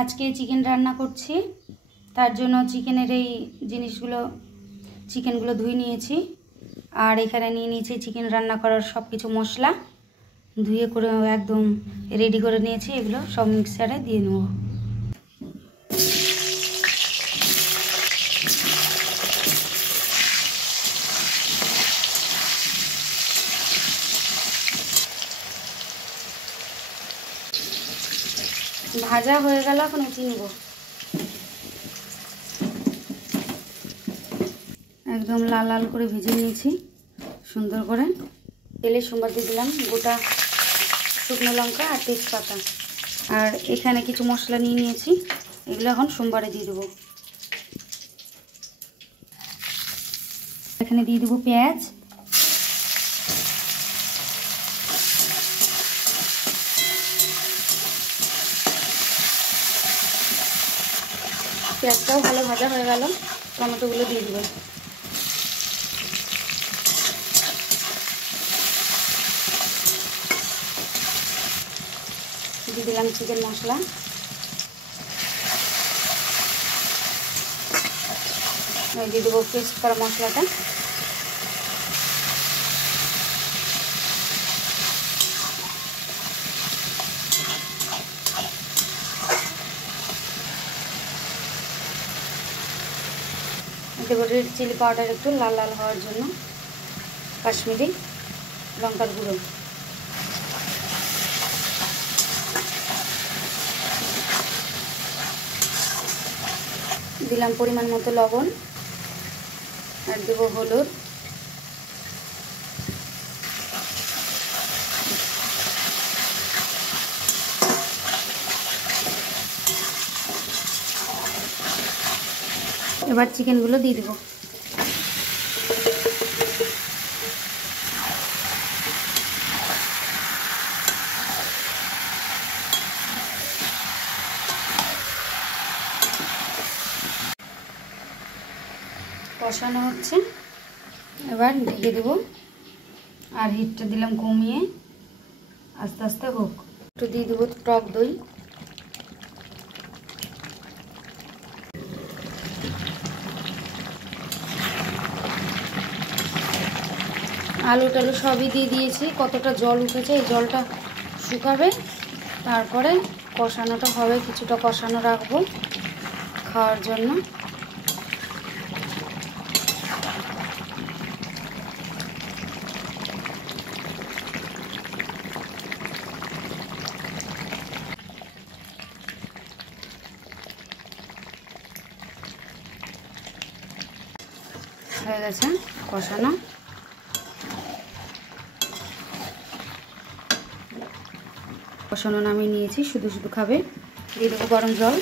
আজকে চিকেন রান্না করছি, তার জন্য চিকেনের এই জিনিসগুলো চিকেনগুলো ধুয়ে নিয়েছি। আর এখানে নিয়ে নিয়েছি চিকেন রান্না করার সব কিছু মশলা, ধুয়ে করে একদম রেডি করে নিয়েছি। এগুলো সব মিক্সারে দিয়ে নেব। ভাজা হয়ে গেল, এখন উঠিয়ে নেব। একদম লাল লাল করে ভেজে নিয়েছি সুন্দর করে। তেলে সোমবার দিয়ে দিলাম গোটা শুকনো লঙ্কা আর তেজপাতা। আর এখানে কিছু মশলা নিয়ে নিয়েছি, এগুলো এখন সোমবারে দিয়ে দেবো। এখানে দিয়ে দেবো পেঁয়াজ, পেঁয়াজটাও ভালো ভাজা হয়ে গেল। টমেটোগুলো দিয়ে দেবো। দিয়ে দিলাম চিকেন মশলা, দিয়ে দেবো পেস্ট করা মশলাটা। দেবো রেড চিলি পাউডার একটু লাল লাল হওয়ার জন্য, কাশ্মীরি লঙ্কার গুঁড়ো। দিলাম পরিমাণ মতো লবণ, আর দেবো হলুদ। এবার চিকেনগুলো দিয়ে দেবো। কষানো হচ্ছে, এবার ঢেকে দেবো। আর হিটটা দিলাম কমিয়ে, আস্তে আস্তে হোক। একটু দিয়ে দেবো টক দই। আলু টালু সবই দিয়ে দিয়েছি। কতটা জল উঠেছে, এই জলটা শুকাবে, তারপরে কষানোটা হবে। কিছুটা কষানো রাখবো খাওয়ার জন্য। হয়ে গেছে কষানো। কষানো নামিয়ে নিয়েছি, শুধু শুধু খাবে। দিয়ে দেবো গরম জল।